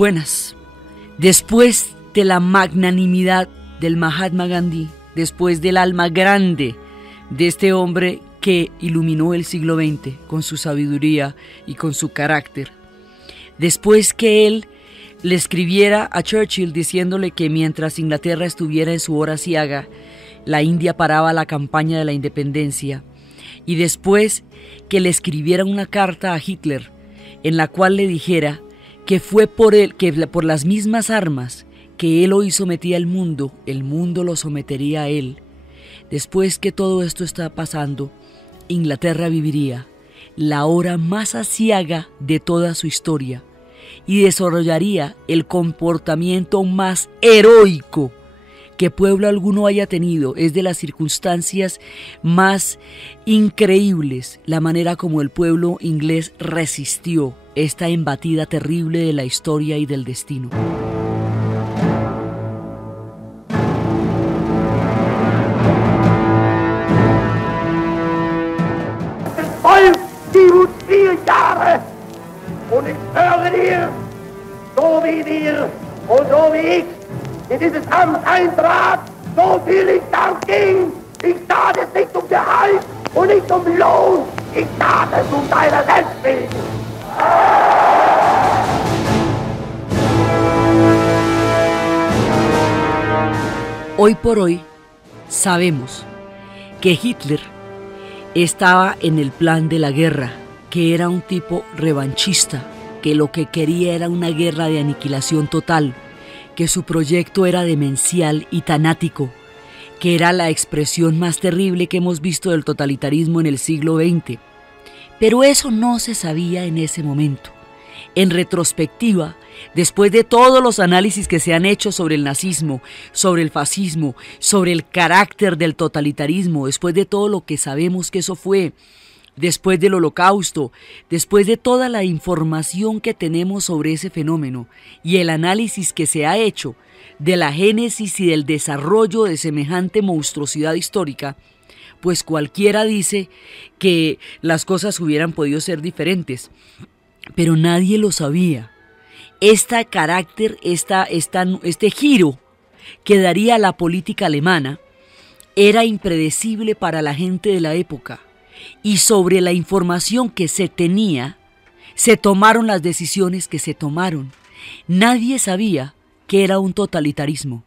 Buenas. Después de la magnanimidad del Mahatma Gandhi, después del alma grande de este hombre que iluminó el siglo XX con su sabiduría y con su carácter, después que él le escribiera a Churchill diciéndole que mientras Inglaterra estuviera en su hora ciega, la India paraba la campaña de la independencia, y después que le escribiera una carta a Hitler en la cual le dijera que fue por él, que por las mismas armas que él hoy sometía al mundo, el mundo lo sometería a él. Después que todo esto está pasando, Inglaterra viviría la hora más aciaga de toda su historia y desarrollaría el comportamiento más heroico que pueblo alguno haya tenido. Es de las circunstancias más increíbles la manera como el pueblo inglés resistió esta embatida terrible de la historia y del destino. Und ich höre dir, so wie dir und so wie ich in dieses Amt eintrat, so viel ich dort ging. Ich tat es nicht um Gehalt und nicht um Lohn, ich tat es um deiner selbst willen. Hoy por hoy sabemos que Hitler estaba en el plan de la guerra, que era un tipo revanchista, que lo que quería era una guerra de aniquilación total, que su proyecto era demencial y tanático, que era la expresión más terrible que hemos visto del totalitarismo en el siglo XX. Pero eso no se sabía en ese momento. En retrospectiva, después de todos los análisis que se han hecho sobre el nazismo, sobre el fascismo, sobre el carácter del totalitarismo, después de todo lo que sabemos que eso fue, después del Holocausto, después de toda la información que tenemos sobre ese fenómeno y el análisis que se ha hecho de la génesis y del desarrollo de semejante monstruosidad histórica, pues cualquiera dice que las cosas hubieran podido ser diferentes, pero nadie lo sabía. Este carácter, este giro que daría la política alemana era impredecible para la gente de la época. Y sobre la información que se tenía, se tomaron las decisiones que se tomaron. Nadie sabía que era un totalitarismo.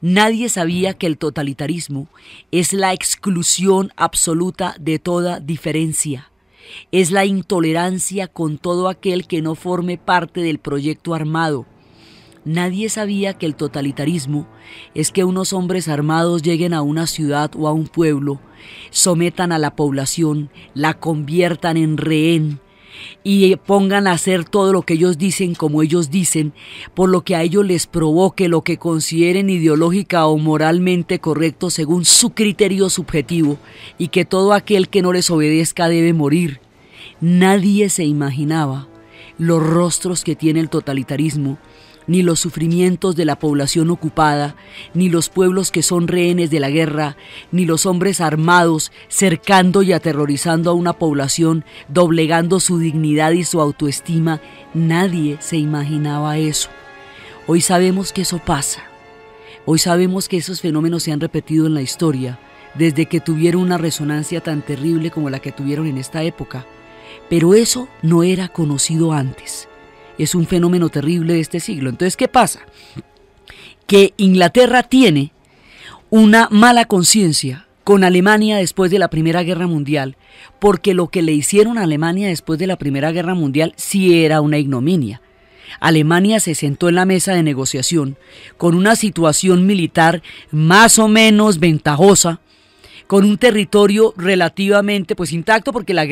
Nadie sabía que el totalitarismo es la exclusión absoluta de toda diferencia. Es la intolerancia con todo aquel que no forme parte del proyecto armado. Nadie sabía que el totalitarismo es que unos hombres armados lleguen a una ciudad o a un pueblo, sometan a la población, la conviertan en rehén y pongan a hacer todo lo que ellos dicen como ellos dicen, por lo que a ellos les provoque lo que consideren ideológica o moralmente correcto según su criterio subjetivo, y que todo aquel que no les obedezca debe morir. Nadie se imaginaba los rostros que tiene el totalitarismo, ni los sufrimientos de la población ocupada, ni los pueblos que son rehenes de la guerra, ni los hombres armados cercando y aterrorizando a una población, doblegando su dignidad y su autoestima. Nadie se imaginaba eso. Hoy sabemos que eso pasa. Hoy sabemos que esos fenómenos se han repetido en la historia, desde que tuvieron una resonancia tan terrible como la que tuvieron en esta época. Pero eso no era conocido antes. Es un fenómeno terrible de este siglo. Entonces, ¿qué pasa? Que Inglaterra tiene una mala conciencia con Alemania después de la Primera Guerra Mundial, porque lo que le hicieron a Alemania después de la Primera Guerra Mundial sí era una ignominia. Alemania se sentó en la mesa de negociación con una situación militar más o menos ventajosa, con un territorio relativamente intacto, porque la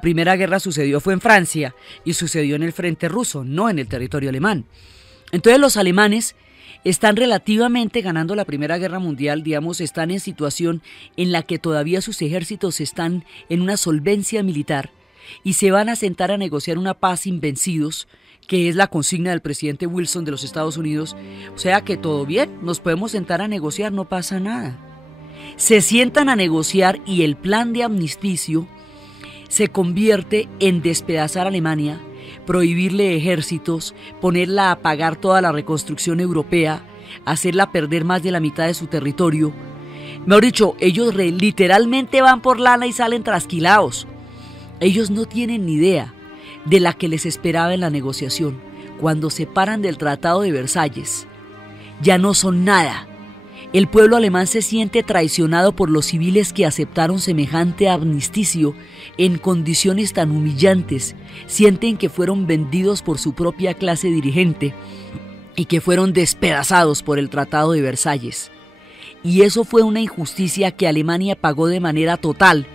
primera guerra sucedió fue en Francia y sucedió en el frente ruso, no en el territorio alemán. Entonces los alemanes están relativamente ganando la Primera Guerra Mundial, están en situación en la que todavía sus ejércitos están en una solvencia militar y se van a sentar a negociar una paz sin vencidos, que es la consigna del presidente Wilson de los Estados Unidos. O sea que todo bien, nos podemos sentar a negociar, no pasa nada. Se sientan a negociar y el plan de armisticio se convierte en despedazar a Alemania, prohibirle ejércitos, ponerla a pagar toda la reconstrucción europea, hacerla perder más de la mitad de su territorio. Mejor dicho, ellos literalmente van por lana y salen trasquilados. Ellos no tienen ni idea de la que les esperaba en la negociación. Cuando se paran del Tratado de Versalles, ya no son nada. El pueblo alemán se siente traicionado por los civiles que aceptaron semejante armisticio en condiciones tan humillantes. Sienten que fueron vendidos por su propia clase dirigente y que fueron despedazados por el Tratado de Versalles. Y eso fue una injusticia que Alemania pagó de manera total,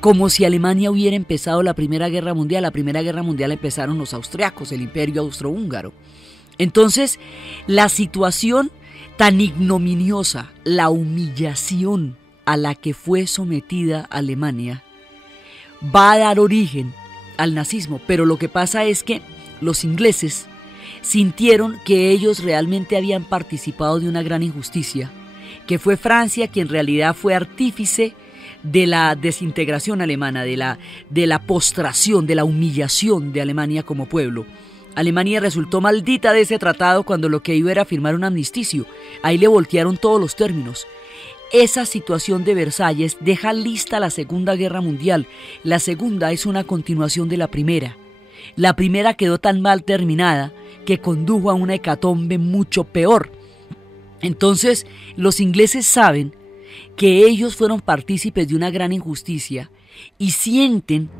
como si Alemania hubiera empezado la Primera Guerra Mundial. La Primera Guerra Mundial empezaron los austriacos, el Imperio Austrohúngaro. Entonces, la situación tan ignominiosa, la humillación a la que fue sometida Alemania, va a dar origen al nazismo. Pero lo que pasa es que los ingleses sintieron que ellos realmente habían participado de una gran injusticia, que fue Francia quien en realidad fue artífice de la desintegración alemana, de la postración, de la humillación de Alemania como pueblo. Alemania resultó maldita de ese tratado cuando lo que iba era firmar un armisticio. Ahí le voltearon todos los términos. Esa situación de Versalles deja lista la Segunda Guerra Mundial. La segunda es una continuación de la primera. La primera quedó tan mal terminada que condujo a una hecatombe mucho peor. Entonces, los ingleses saben que ellos fueron partícipes de una gran injusticia y sienten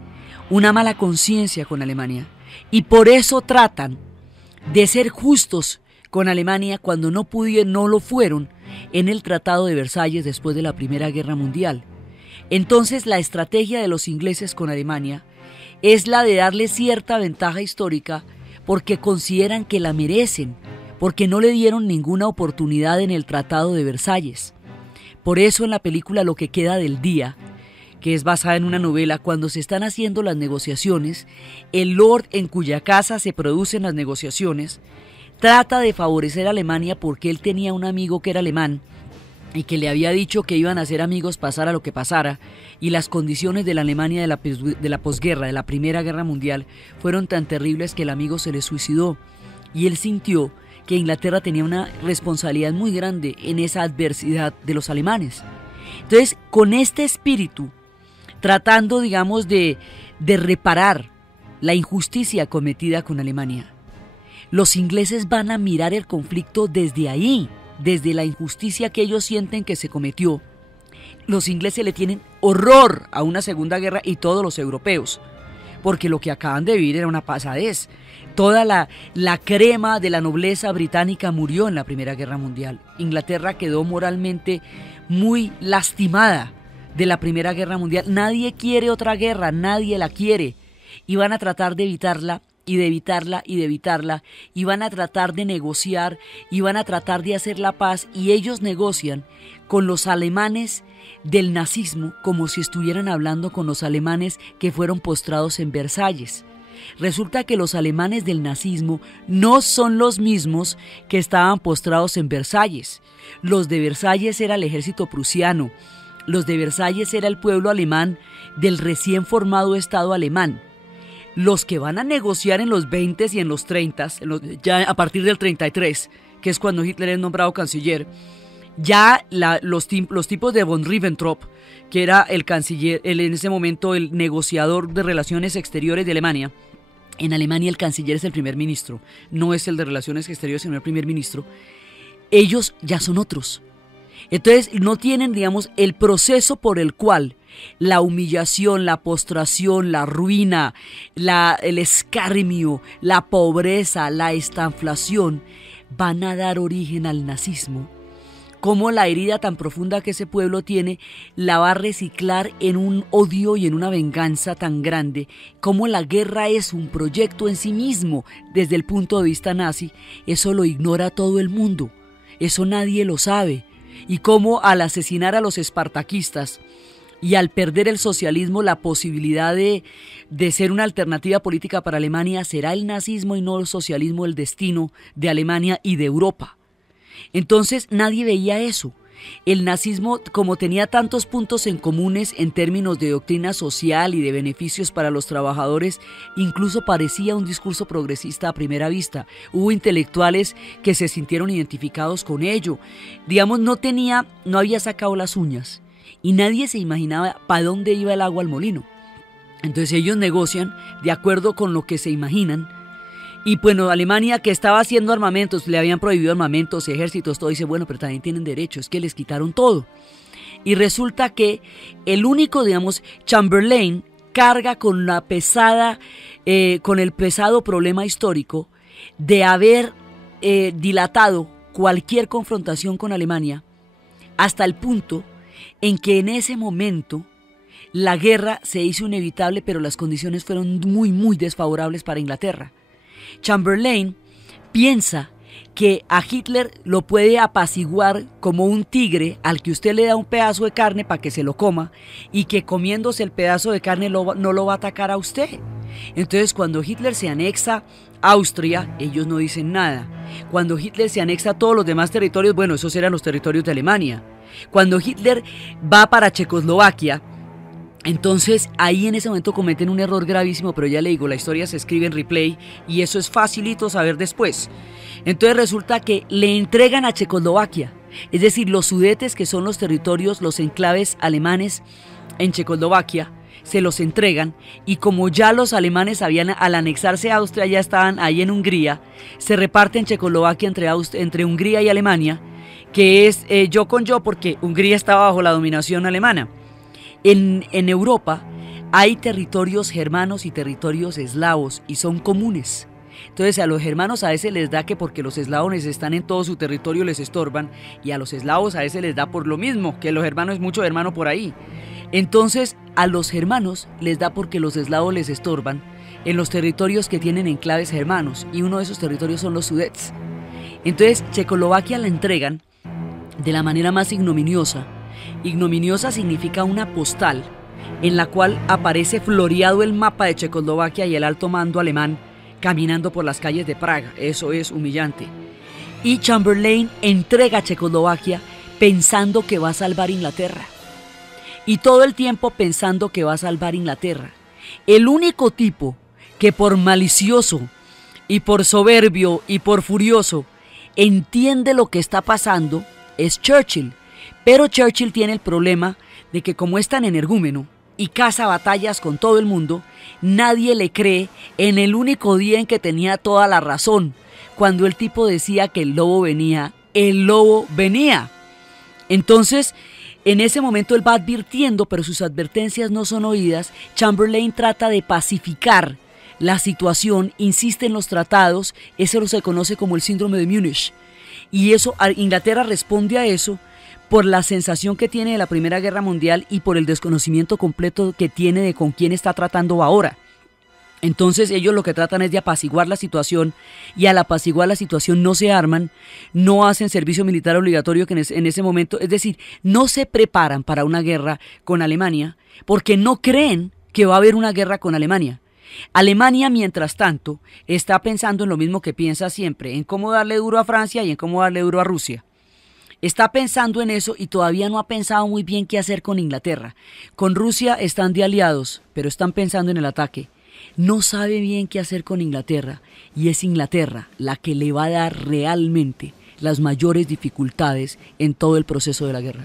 una mala conciencia con Alemania. Y por eso tratan de ser justos con Alemania cuando no lo fueron en el Tratado de Versalles después de la Primera Guerra Mundial. Entonces la estrategia de los ingleses con Alemania es la de darle cierta ventaja histórica porque consideran que la merecen, porque no le dieron ninguna oportunidad en el Tratado de Versalles. Por eso en la película Lo que queda del día, que es basada en una novela, cuando se están haciendo las negociaciones, el Lord en cuya casa se producen las negociaciones trata de favorecer a Alemania porque él tenía un amigo que era alemán y que le había dicho que iban a ser amigos pasara lo que pasara, y las condiciones de la Alemania de la posguerra, de la Primera Guerra Mundial, fueron tan terribles que el amigo se le suicidó y él sintió que Inglaterra tenía una responsabilidad muy grande en esa adversidad de los alemanes. Entonces, con este espíritu, tratando, digamos, de reparar la injusticia cometida con Alemania, los ingleses van a mirar el conflicto desde ahí, desde la injusticia que ellos sienten que se cometió. Los ingleses le tienen horror a una segunda guerra y todos los europeos, porque lo que acaban de vivir era una pasadez. Toda la crema de la nobleza británica murió en la Primera Guerra Mundial. Inglaterra quedó moralmente muy lastimada de la Primera Guerra Mundial. Nadie quiere otra guerra, nadie la quiere. Y van a tratar de evitarla, y de evitarla, y de evitarla. Y van a tratar de negociar, y van a tratar de hacer la paz. Y ellos negocian con los alemanes del nazismo como si estuvieran hablando con los alemanes que fueron postrados en Versalles. Resulta que los alemanes del nazismo no son los mismos que estaban postrados en Versalles. Los de Versalles era el ejército prusiano. Los de Versalles era el pueblo alemán del recién formado Estado alemán. Los que van a negociar en los 20s y en los 30s, ya a partir del 33, que es cuando Hitler es nombrado canciller, ya los tipos de von Ribbentrop, que era el canciller, en ese momento el negociador de relaciones exteriores de Alemania. En Alemania el canciller es el primer ministro, no es el de relaciones exteriores, sino el primer ministro. Ellos ya son otros. Entonces no tienen, digamos, el proceso por el cual la humillación, la postración, la ruina, el escarnio, la pobreza, la estanflación van a dar origen al nazismo. Cómo la herida tan profunda que ese pueblo tiene la va a reciclar en un odio y en una venganza tan grande. Cómo la guerra es un proyecto en sí mismo desde el punto de vista nazi, eso lo ignora todo el mundo, eso nadie lo sabe. Y cómo al asesinar a los espartaquistas y al perder el socialismo la posibilidad de ser una alternativa política para Alemania, será el nazismo y no el socialismo el destino de Alemania y de Europa. Entonces nadie veía eso. el nazismo, como tenía tantos puntos en comunes en términos de doctrina social y de beneficios para los trabajadores, incluso parecía un discurso progresista a primera vista. Hubo intelectuales que se sintieron identificados con ello. Digamos, no había sacado las uñas y nadie se imaginaba para dónde iba el agua al molino. Entonces ellos negocian de acuerdo con lo que se imaginan. Y bueno, Alemania, que estaba haciendo armamentos, le habían prohibido armamentos, ejércitos, todo, dice, bueno, pero también tienen derechos, que les quitaron todo. Y resulta que el único, digamos, Chamberlain carga con la con el pesado problema histórico de haber dilatado cualquier confrontación con Alemania hasta el punto en que en ese momento la guerra se hizo inevitable, pero las condiciones fueron muy, muy desfavorables para Inglaterra. Chamberlain piensa que a Hitler lo puede apaciguar como un tigre al que usted le da un pedazo de carne para que se lo coma y que comiéndose el pedazo de carne no lo va a atacar a usted. Entonces cuando Hitler se anexa Austria, ellos no dicen nada. Cuando Hitler se anexa todos los demás territorios, bueno, esos eran los territorios de Alemania. Cuando Hitler va para Checoslovaquia, entonces ahí en ese momento cometen un error gravísimo, pero ya le digo, la historia se escribe en replay y eso es facilito saber después. Entonces resulta que le entregan a Checoslovaquia, es decir, los Sudetes, que son los territorios, los enclaves alemanes en Checoslovaquia, se los entregan, y como ya los alemanes al anexarse a Austria ya estaban ahí en Hungría, se reparten Checoslovaquia entre Hungría y Alemania, que es yo con yo porque Hungría estaba bajo la dominación alemana. En Europa hay territorios germanos y territorios eslavos y son comunes. Entonces a los germanos a veces les da que porque los eslavos están en todo su territorio les estorban, y a los eslavos a veces les da por lo mismo, que los hermanos es mucho hermano por ahí. Entonces a los germanos les da porque los eslavos les estorban en los territorios que tienen enclaves germanos, y uno de esos territorios son los Sudets. Entonces Checoslovaquia la entregan de la manera más ignominiosa. Ignominiosa significa una postal en la cual aparece floreado el mapa de Checoslovaquia y el alto mando alemán caminando por las calles de Praga. Eso es humillante. Y Chamberlain entrega a Checoslovaquia pensando que va a salvar Inglaterra. Y todo el tiempo pensando que va a salvar Inglaterra. El único tipo que por malicioso y por soberbio y por furioso entiende lo que está pasando es Churchill. Pero Churchill tiene el problema de que como es tan energúmeno y caza batallas con todo el mundo, nadie le cree en el único día en que tenía toda la razón. Cuando el tipo decía que el lobo venía, el lobo venía. Entonces, en ese momento él va advirtiendo, pero sus advertencias no son oídas. Chamberlain trata de pacificar la situación, insiste en los tratados, eso se conoce como el síndrome de Múnich. Y eso, Inglaterra responde a eso por la sensación que tiene de la Primera Guerra Mundial y por el desconocimiento completo que tiene de con quién está tratando ahora. Entonces ellos lo que tratan es de apaciguar la situación, y al apaciguar la situación no se arman, no hacen servicio militar obligatorio que en ese momento, es decir, no se preparan para una guerra con Alemania porque no creen que va a haber una guerra con Alemania. Alemania, mientras tanto, está pensando en lo mismo que piensa siempre, en cómo darle duro a Francia y en cómo darle duro a Rusia. Está pensando en eso y todavía no ha pensado muy bien qué hacer con Inglaterra. Con Rusia están de aliados, pero están pensando en el ataque. No sabe bien qué hacer con Inglaterra, y es Inglaterra la que le va a dar realmente las mayores dificultades en todo el proceso de la guerra.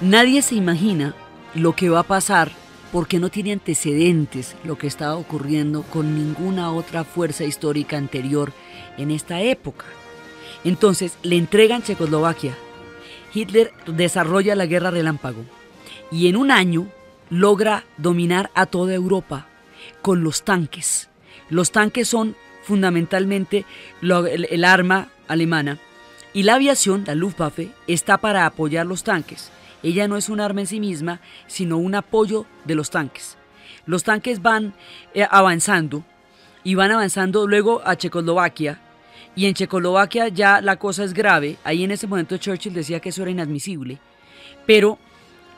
Nadie se imagina lo que va a pasar porque no tiene antecedentes lo que estaba ocurriendo con ninguna otra fuerza histórica anterior en esta época. Entonces le entregan Checoslovaquia. Hitler desarrolla la guerra relámpago y en un año logra dominar a toda Europa con los tanques. Los tanques son fundamentalmente el arma alemana y la aviación, la Luftwaffe, está para apoyar los tanques. Ella no es un arma en sí misma, sino un apoyo de los tanques. Los tanques van avanzando y van avanzando luego a Checoslovaquia. Y en Checoslovaquia ya la cosa es grave. Ahí en ese momento Churchill decía que eso era inadmisible. Pero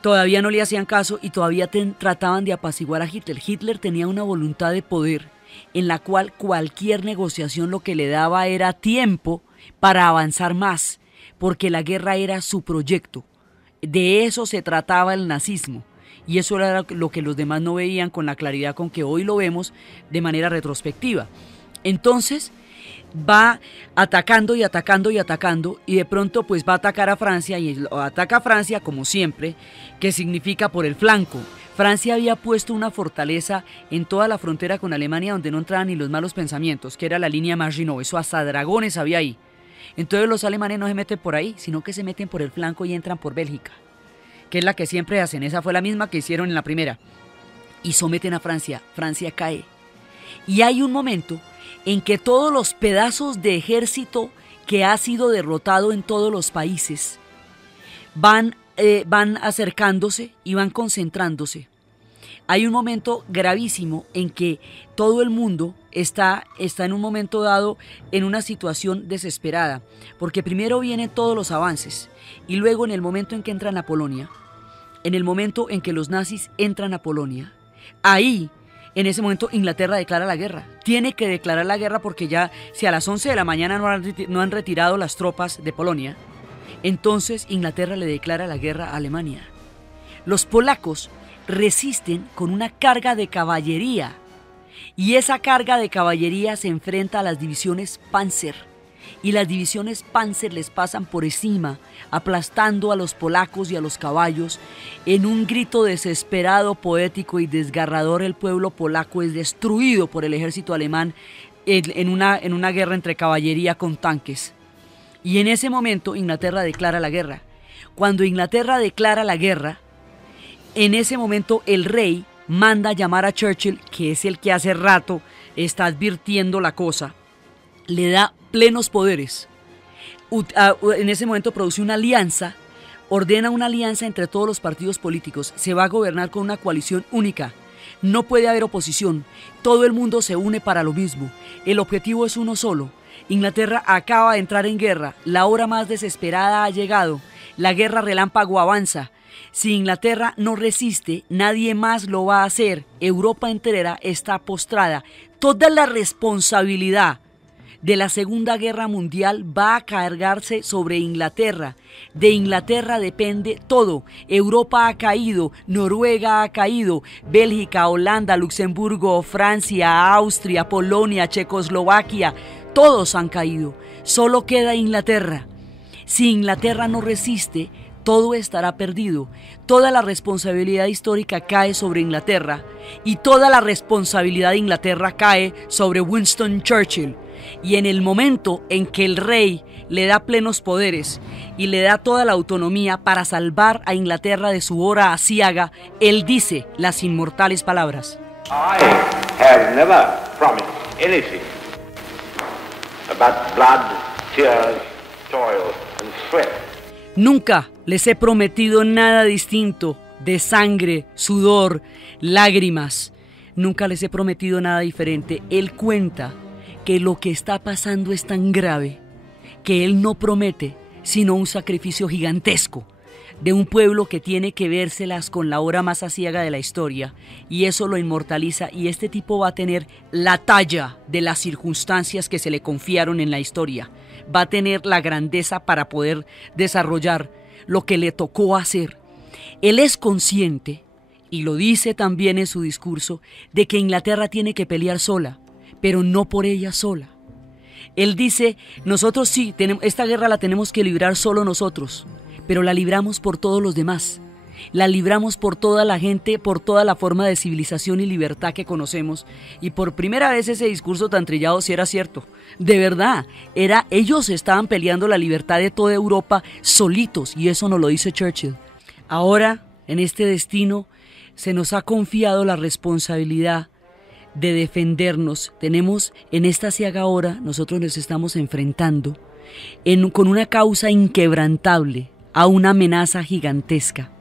todavía no le hacían caso y todavía trataban de apaciguar a Hitler. Hitler tenía una voluntad de poder en la cual cualquier negociación lo que le daba era tiempo para avanzar más, porque la guerra era su proyecto. De eso se trataba el nazismo. Y eso era lo que los demás no veían con la claridad con que hoy lo vemos de manera retrospectiva. Entonces va atacando y atacando y atacando y de pronto pues va a atacar a Francia y ataca a Francia como siempre, que significa por el flanco. Francia había puesto una fortaleza en toda la frontera con Alemania donde no entraban ni los malos pensamientos, que era la línea Maginot, eso hasta dragones había ahí. Entonces los alemanes no se meten por ahí, sino que se meten por el flanco y entran por Bélgica, que es la que siempre hacen. Esa fue la misma que hicieron en la primera. Y someten a Francia. Francia cae. Y hay un momento en que todos los pedazos de ejército que ha sido derrotado en todos los países van acercándose y van concentrándose. Hay un momento gravísimo en que todo el mundo está en un momento dado en una situación desesperada, porque primero vienen todos los avances y luego en el momento en que entran a Polonia, en el momento en que los nazis entran a Polonia, ahí, en ese momento Inglaterra declara la guerra. Tiene que declarar la guerra porque ya si a las 11 de la mañana no han retirado las tropas de Polonia, entonces Inglaterra le declara la guerra a Alemania. Los polacos resisten con una carga de caballería y esa carga de caballería se enfrenta a las divisiones Panzer y las divisiones Panzer les pasan por encima, aplastando a los polacos y a los caballos. En un grito desesperado, poético y desgarrador, el pueblo polaco es destruido por el ejército alemán en una guerra entre caballería con tanques. Y en ese momento Inglaterra declara la guerra. Cuando Inglaterra declara la guerra, en ese momento el rey manda llamar a Churchill, que es el que hace rato está advirtiendo la cosa, le da plenos poderes. En ese momento produce una alianza, ordena una alianza entre todos los partidos políticos, se va a gobernar con una coalición única, no puede haber oposición, todo el mundo se une para lo mismo, el objetivo es uno solo. Inglaterra acaba de entrar en guerra, la hora más desesperada ha llegado, la guerra relámpago avanza. Si Inglaterra no resiste, nadie más lo va a hacer. Europa entera está postrada. Toda la responsabilidad de la Segunda Guerra Mundial va a cargarse sobre Inglaterra. De Inglaterra depende todo. Europa ha caído, Noruega ha caído, Bélgica, Holanda, Luxemburgo, Francia, Austria, Polonia, Checoslovaquia, todos han caído. Solo queda Inglaterra. Si Inglaterra no resiste, todo estará perdido. Toda la responsabilidad histórica cae sobre Inglaterra y toda la responsabilidad de Inglaterra cae sobre Winston Churchill. Y en el momento en que el rey le da plenos poderes y le da toda la autonomía para salvar a Inglaterra de su hora aciaga, él dice las inmortales palabras: I have never promised anything but blood, tears, toil and sweat. Nunca les he prometido nada distinto de sangre, sudor, lágrimas. Nunca les he prometido nada diferente. Él cuenta que lo que está pasando es tan grave que él no promete sino un sacrificio gigantesco de un pueblo que tiene que vérselas con la hora más aciaga de la historia, y eso lo inmortaliza, y este tipo va a tener la talla de las circunstancias que se le confiaron en la historia, va a tener la grandeza para poder desarrollar lo que le tocó hacer. Él es consciente, y lo dice también en su discurso, de que Inglaterra tiene que pelear sola, pero no por ella sola. Él dice, nosotros sí, esta guerra la tenemos que librar solo nosotros, pero la libramos por todos los demás, La libramos por toda la gente, por toda la forma de civilización y libertad que conocemos. Y por primera vez ese discurso tan trillado sí era cierto. De verdad, ellos estaban peleando la libertad de toda Europa solitos, y eso nos lo dice Churchill. Ahora, en este destino, se nos ha confiado la responsabilidad de defendernos. Tenemos en esta ciaga hora, nosotros nos estamos enfrentando con una causa inquebrantable a una amenaza gigantesca.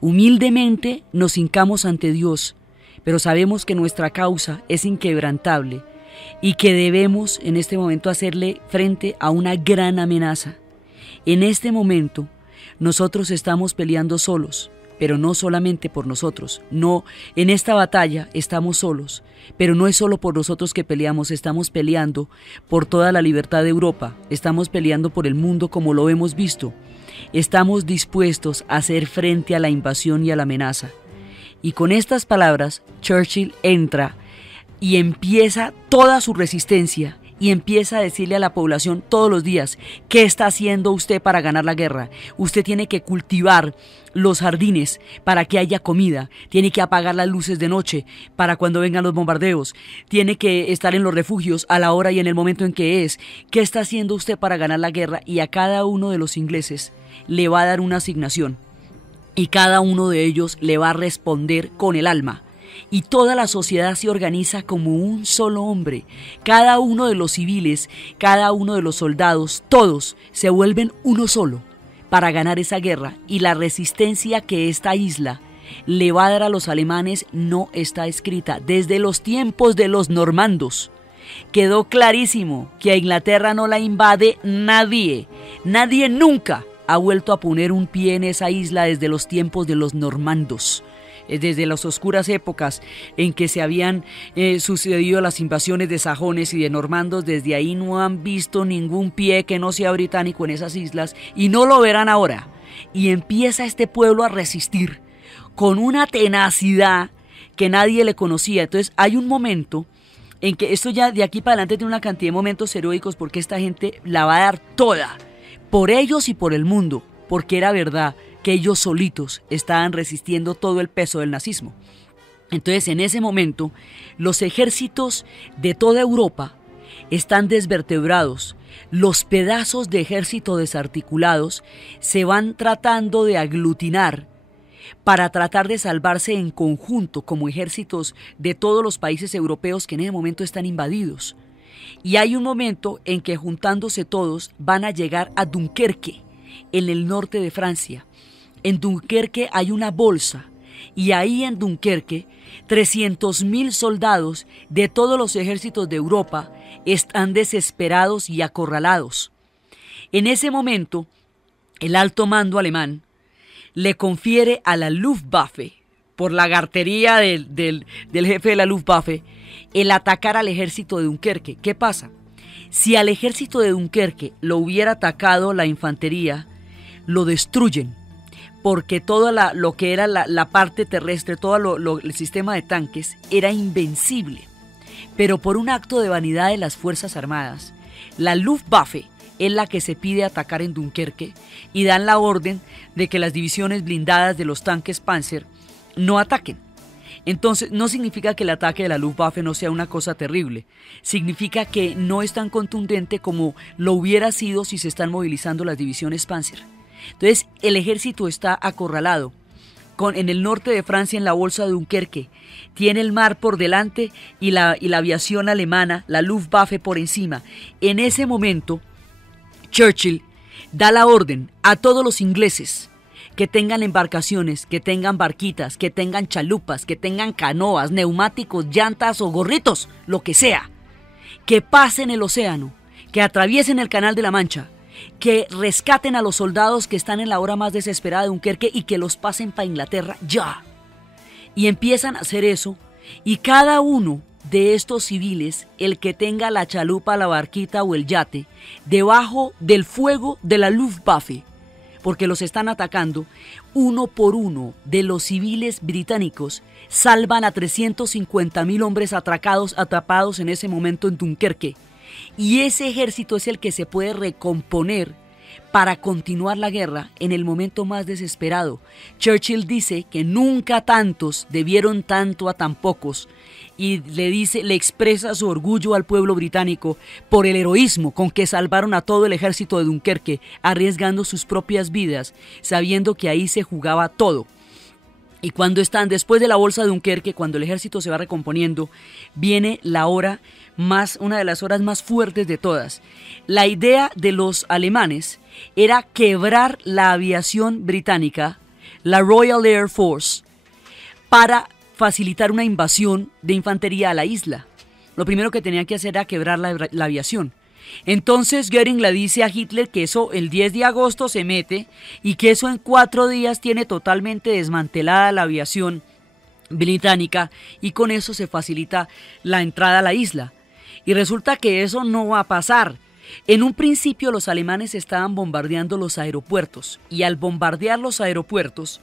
Humildemente nos hincamos ante Dios, pero sabemos que nuestra causa es inquebrantable y que debemos en este momento hacerle frente a una gran amenaza. En este momento nosotros estamos peleando solos, pero no solamente por nosotros. No, en esta batalla estamos solos, pero no es solo por nosotros que peleamos, estamos peleando por toda la libertad de Europa, estamos peleando por el mundo como lo hemos visto. Estamos dispuestos a hacer frente a la invasión y a la amenaza. Y con estas palabras, Churchill entra y empieza toda su resistencia y empieza a decirle a la población todos los días: ¿qué está haciendo usted para ganar la guerra? Usted tiene que cultivar los jardines para que haya comida, tiene que apagar las luces de noche para cuando vengan los bombardeos, tiene que estar en los refugios a la hora y en el momento en que es. ¿Qué está haciendo usted para ganar la guerra? Y a cada uno de los ingleses le va a dar una asignación y cada uno de ellos le va a responder con el alma. Y toda la sociedad se organiza como un solo hombre. Cada uno de los civiles, cada uno de los soldados, todos se vuelven uno solo para ganar esa guerra. Y la resistencia que esta isla le va a dar a los alemanes no está escrita. Desde los tiempos de los normandos quedó clarísimo que a Inglaterra no la invade nadie. Nadie nunca ha vuelto a poner un pie en esa isla desde los tiempos de los normandos. Desde las oscuras épocas en que se habían sucedido las invasiones de sajones y de normandos, desde ahí no han visto ningún pie que no sea británico en esas islas, y no lo verán ahora. Y empieza este pueblo a resistir con una tenacidad que nadie le conocía. Entonces hay un momento en que esto ya de aquí para adelante tiene una cantidad de momentos heroicos, porque esta gente la va a dar toda, por ellos y por el mundo, porque era verdad que ellos solitos estaban resistiendo todo el peso del nazismo. Entonces, en ese momento, los ejércitos de toda Europa están desvertebrados. Los pedazos de ejército desarticulados se van tratando de aglutinar para tratar de salvarse en conjunto como ejércitos de todos los países europeos que en ese momento están invadidos. Y hay un momento en que, juntándose todos, van a llegar a Dunkerque, en el norte de Francia. En Dunkerque hay una bolsa, y ahí en Dunkerque 300.000 soldados de todos los ejércitos de Europa están desesperados y acorralados. En ese momento, el alto mando alemán le confiere a la Luftwaffe, por la gartería del jefe de la Luftwaffe, el atacar al ejército de Dunkerque. ¿Qué pasa? Si al ejército de Dunkerque lo hubiera atacado la infantería, lo destruyen, porque todo lo que era la parte terrestre, todo el sistema de tanques era invencible. Pero por un acto de vanidad de las Fuerzas Armadas, la Luftwaffe es la que se pide atacar en Dunkerque y dan la orden de que las divisiones blindadas de los tanques Panzer no ataquen. Entonces, no significa que el ataque de la Luftwaffe no sea una cosa terrible, significa que no es tan contundente como lo hubiera sido si se están movilizando las divisiones Panzer. Entonces, el ejército está acorralado. En el norte de Francia, en la bolsa de Dunkerque, tiene el mar por delante y la aviación alemana, la Luftwaffe, por encima. En ese momento, Churchill da la orden a todos los ingleses que tengan embarcaciones, que tengan barquitas, que tengan chalupas, que tengan canoas, neumáticos, llantas o gorritos, lo que sea, que pasen el océano, que atraviesen el Canal de la Mancha, que rescaten a los soldados que están en la hora más desesperada de Dunkerque y que los pasen para Inglaterra ya. Y empiezan a hacer eso, y cada uno de estos civiles, el que tenga la chalupa, la barquita o el yate, debajo del fuego de la Luftwaffe, porque los están atacando, uno por uno de los civiles británicos salvan a 350.000 hombres atrapados en ese momento en Dunkerque. Y ese ejército es el que se puede recomponer para continuar la guerra en el momento más desesperado. Churchill dice que nunca tantos debieron tanto a tan pocos y le expresa su orgullo al pueblo británico por el heroísmo con que salvaron a todo el ejército de Dunkerque, arriesgando sus propias vidas, sabiendo que ahí se jugaba todo. Y cuando están después de la bolsa de Dunkerque, cuando el ejército se va recomponiendo, viene la hora una de las horas más fuertes de todas. La idea de los alemanes era quebrar la aviación británica, la Royal Air Force, para facilitar una invasión de infantería a la isla. Lo primero que tenían que hacer era quebrar la aviación. Entonces Göring le dice a Hitler que eso el 10 de agosto se mete y que eso en 4 días tiene totalmente desmantelada la aviación británica y con eso se facilita la entrada a la isla. Y resulta que eso no va a pasar. En un principio los alemanes estaban bombardeando los aeropuertos y al bombardear los aeropuertos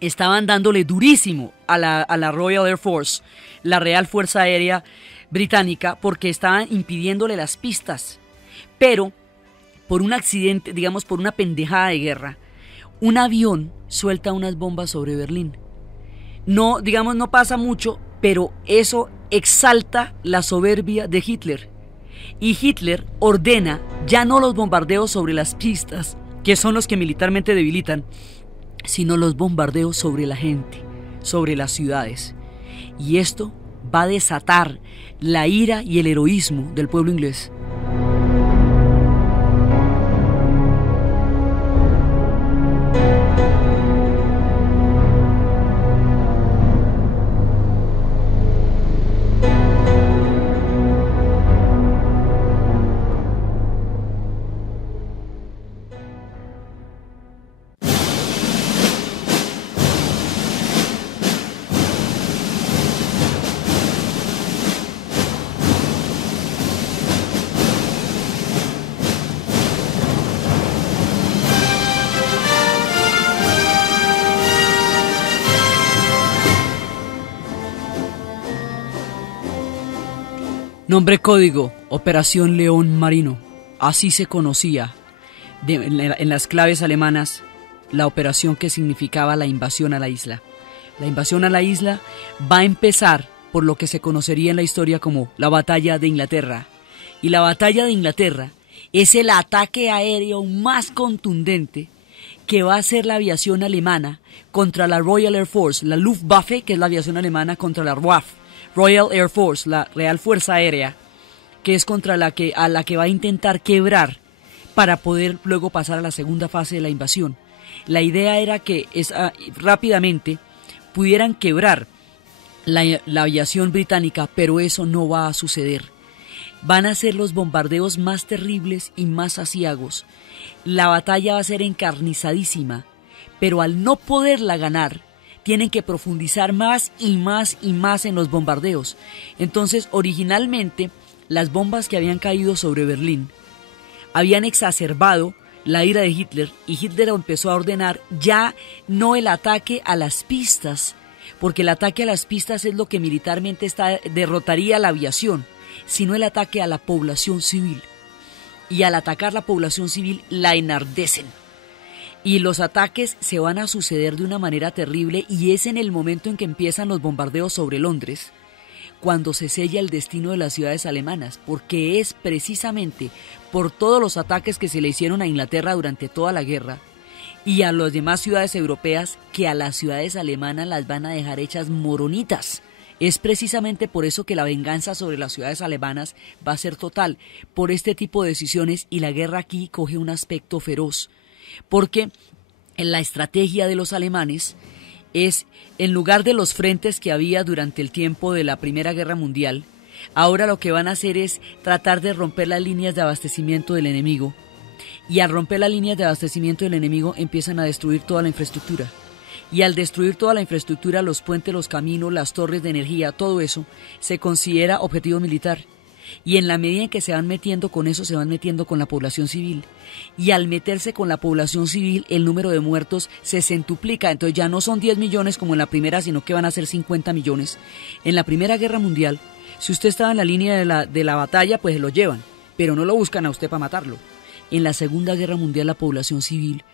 estaban dándole durísimo a la Royal Air Force, la Real Fuerza Aérea Británica, porque estaban impidiéndole las pistas. Pero por un accidente, digamos por una pendejada de guerra, un avión suelta unas bombas sobre Berlín. No, digamos, no pasa mucho, pero eso exalta la soberbia de Hitler. Y Hitler ordena ya no los bombardeos sobre las pistas, que son los que militarmente debilitan, sino los bombardeos sobre la gente, sobre las ciudades. Y esto va a desatar la ira y el heroísmo del pueblo inglés. Nombre código, Operación León Marino. Así se conocía en las claves alemanas la operación que significaba la invasión a la isla. La invasión a la isla va a empezar por lo que se conocería en la historia como la Batalla de Inglaterra. Y la Batalla de Inglaterra es el ataque aéreo más contundente que va a hacer la aviación alemana contra la Royal Air Force, la Luftwaffe, que es la aviación alemana, contra la RAF, Royal Air Force, la Real Fuerza Aérea, que es contra a la que va a intentar quebrar para poder luego pasar a la segunda fase de la invasión. La idea era que rápidamente pudieran quebrar la aviación británica, pero eso no va a suceder. Van a ser los bombardeos más terribles y más aciagos. La batalla va a ser encarnizadísima, pero al no poderla ganar, tienen que profundizar más y más y más en los bombardeos. Entonces, originalmente, las bombas que habían caído sobre Berlín habían exacerbado la ira de Hitler, y Hitler empezó a ordenar ya no el ataque a las pistas, porque el ataque a las pistas es lo que militarmente derrotaría a la aviación, sino el ataque a la población civil. Y al atacar la población civil, la enardecen. Y los ataques se van a suceder de una manera terrible, y es en el momento en que empiezan los bombardeos sobre Londres, cuando se sella el destino de las ciudades alemanas, porque es precisamente por todos los ataques que se le hicieron a Inglaterra durante toda la guerra y a las demás ciudades europeas, que a las ciudades alemanas las van a dejar hechas moronitas. Es precisamente por eso que la venganza sobre las ciudades alemanas va a ser total, por este tipo de decisiones, y la guerra aquí coge un aspecto feroz. Porque en la estrategia de los alemanes es, en lugar de los frentes que había durante el tiempo de la Primera Guerra Mundial, ahora lo que van a hacer es tratar de romper las líneas de abastecimiento del enemigo. Y al romper las líneas de abastecimiento del enemigo empiezan a destruir toda la infraestructura. Y al destruir toda la infraestructura, los puentes, los caminos, las torres de energía, todo eso se considera objetivo militar. Y en la medida en que se van metiendo con eso, se van metiendo con la población civil. Y al meterse con la población civil, el número de muertos se centuplica. Entonces ya no son 10 millones como en la primera, sino que van a ser 50 millones. En la Primera Guerra Mundial, si usted estaba en la línea de la batalla, pues se lo llevan, pero no lo buscan a usted para matarlo. en la Segunda Guerra Mundial la población civil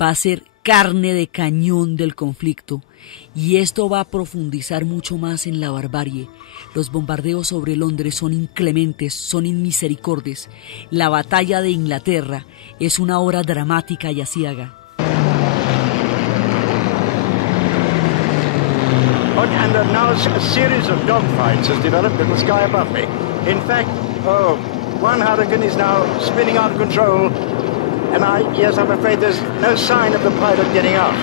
va a ser carne de cañón del conflicto, y esto va a profundizar mucho más en la barbarie. Los bombardeos sobre Londres son inclementes, son inmisericordes. La batalla de Inglaterra es una obra dramática y aciaga. And now a series of dogfights has developed in the sky above me. In fact, one hurricane is now spinning out of control, and I'm afraid there's no sign of the pilot getting out.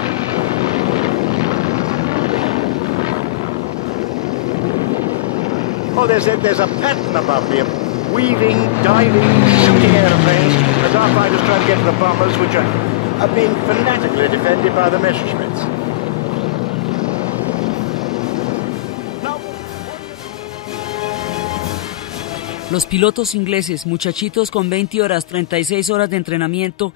Oh, there's a pattern above me of weaving, diving, shooting aeroplanes as our fighters try to get to the bombers, which are being fanatically defended by the Messerschmitts. Los pilotos ingleses, muchachitos con 20 horas, 36 horas de entrenamiento,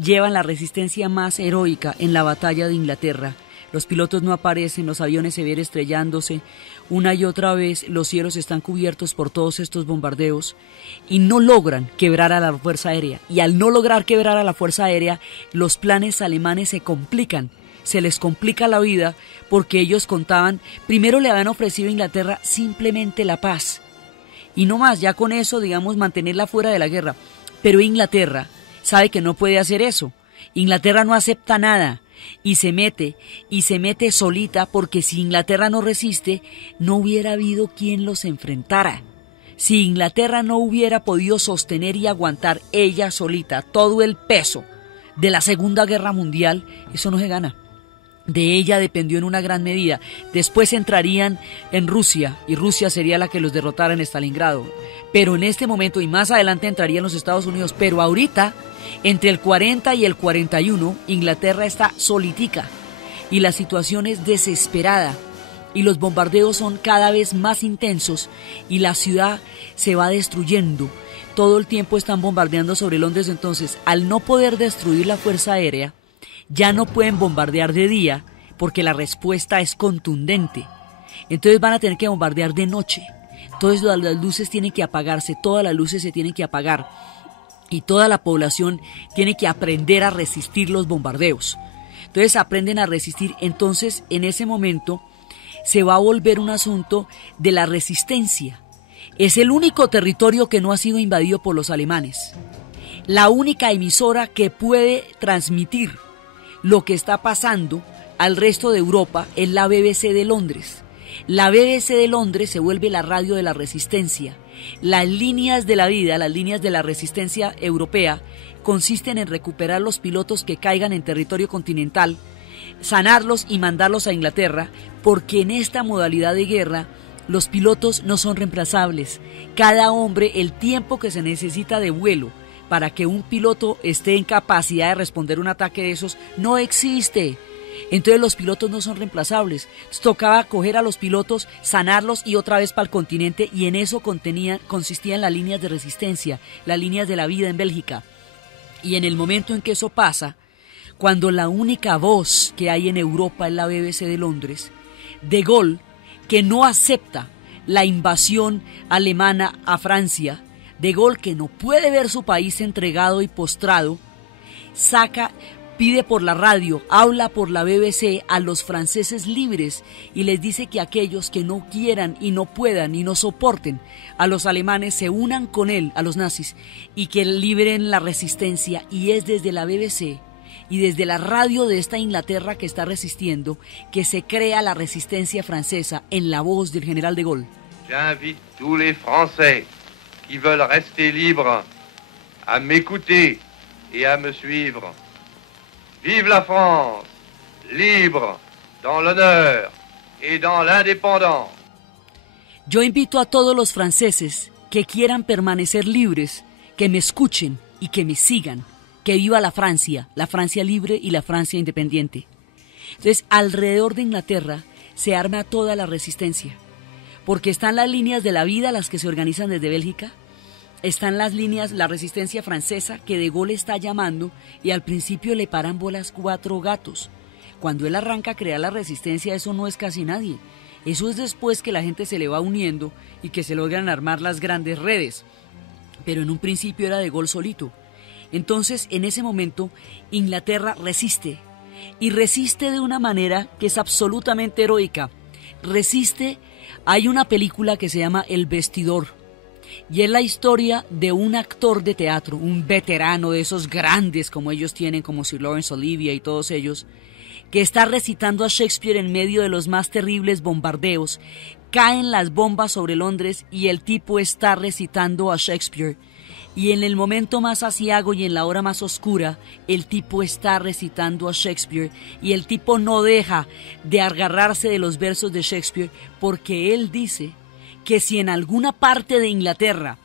llevan la resistencia más heroica en la batalla de Inglaterra. Los pilotos no aparecen, los aviones se ven estrellándose. Una y otra vez los cielos están cubiertos por todos estos bombardeos y no logran quebrar a la Fuerza Aérea. Y al no lograr quebrar a la Fuerza Aérea, los planes alemanes se complican. Se les complica la vida porque ellos contaban, primero le habían ofrecido a Inglaterra simplemente la paz. Y no más, ya con eso, digamos, mantenerla fuera de la guerra. Pero Inglaterra sabe que no puede hacer eso. Inglaterra no acepta nada y se mete solita, porque si Inglaterra no resiste, no hubiera habido quien los enfrentara. Si Inglaterra no hubiera podido sostener y aguantar ella solita todo el peso de la Segunda Guerra Mundial, eso no se gana. De ella dependió en una gran medida. Después entrarían en Rusia y Rusia sería la que los derrotara en Stalingrado. Pero en este momento y más adelante entrarían los Estados Unidos. Pero ahorita, entre el 40 y el 41, Inglaterra está solitica y la situación es desesperada y los bombardeos son cada vez más intensos y la ciudad se va destruyendo. Todo el tiempo están bombardeando sobre Londres. Entonces, al no poder destruir la Fuerza Aérea, ya no pueden bombardear de día porque la respuesta es contundente. Entonces van a tener que bombardear de noche. Entonces las luces tienen que apagarse, todas las luces se tienen que apagar y toda la población tiene que aprender a resistir los bombardeos. Entonces aprenden a resistir. Entonces en ese momento se va a volver un asunto de la resistencia. Es el único territorio que no ha sido invadido por los alemanes. La única emisora que puede transmitir lo que está pasando al resto de Europa es la BBC de Londres. La BBC de Londres se vuelve la radio de la resistencia. Las líneas de la vida, las líneas de la resistencia europea, consisten en recuperar los pilotos que caigan en territorio continental, sanarlos y mandarlos a Inglaterra, porque en esta modalidad de guerra los pilotos no son reemplazables. Cada hombre, el tiempo que se necesita de vuelo para que un piloto esté en capacidad de responder un ataque de esos, no existe. Entonces los pilotos no son reemplazables. Entonces, tocaba coger a los pilotos, sanarlos y otra vez para el continente, y en eso consistían las líneas de resistencia, las líneas de la vida en Bélgica. Y en el momento en que eso pasa, cuando la única voz que hay en Europa es la BBC de Londres, De Gaulle, que no acepta la invasión alemana a Francia, De Gaulle, que no puede ver su país entregado y postrado, pide por la radio, habla por la BBC a los franceses libres y les dice que aquellos que no quieran y no puedan y no soporten a los alemanes se unan con él, a los nazis, y que liberen la resistencia. Y es desde la BBC y desde la radio de esta Inglaterra que está resistiendo que se crea la resistencia francesa en la voz del general de Gaulle. J'invite tous les Français qui veulent rester libres à m'écouter et à me suivre. Vive la France, libre, dans l'honneur et dans l'indépendance. Yo invito a todos los franceses que quieran permanecer libres, que me escuchen y que me sigan. Que viva la Francia libre y la Francia independiente. Entonces, alrededor de Inglaterra se arma toda la resistencia, porque están las líneas de la vida, las que se organizan desde Bélgica, están las líneas, la resistencia francesa que De Gaulle está llamando, y al principio le paran bolas 4 gatos. Cuando él arranca a crear la resistencia, eso no es casi nadie. Eso es después que la gente se le va uniendo y que se logran armar las grandes redes. Pero en un principio era De Gaulle solito. Entonces, en ese momento, Inglaterra resiste, y resiste de una manera que es absolutamente heroica. Resiste. Hay una película que se llama El Vestidor, y es la historia de un actor de teatro, un veterano de esos grandes como ellos tienen, como Sir Laurence Olivier y todos ellos, que está recitando a Shakespeare en medio de los más terribles bombardeos. Caen las bombas sobre Londres y el tipo está recitando a Shakespeare. Y en el momento más aciago y en la hora más oscura, el tipo está recitando a Shakespeare, y el tipo no deja de agarrarse de los versos de Shakespeare, porque él dice que si en alguna parte de Inglaterra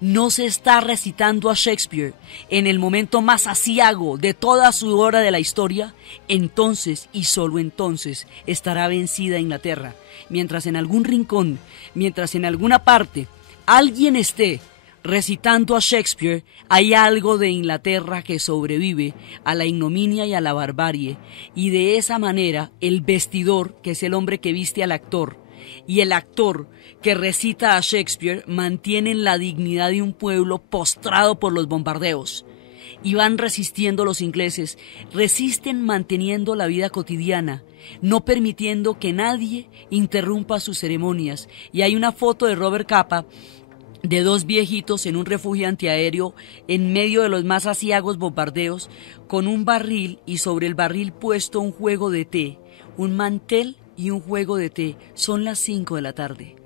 no se está recitando a Shakespeare en el momento más aciago de toda su hora de la historia, entonces y solo entonces estará vencida Inglaterra. Mientras en algún rincón, mientras en alguna parte alguien esté recitando a Shakespeare, hay algo de Inglaterra que sobrevive a la ignominia y a la barbarie, y de esa manera el vestidor, que es el hombre que viste al actor, y el actor que recita a Shakespeare mantienen la dignidad de un pueblo postrado por los bombardeos. Y van resistiendo los ingleses, resisten manteniendo la vida cotidiana, no permitiendo que nadie interrumpa sus ceremonias. Y hay una foto de Robert Capa de dos viejitos en un refugio antiaéreo en medio de los más aciagos bombardeos, con un barril y sobre el barril puesto un juego de té, un mantel y un juego de té. Son las 5 de la tarde.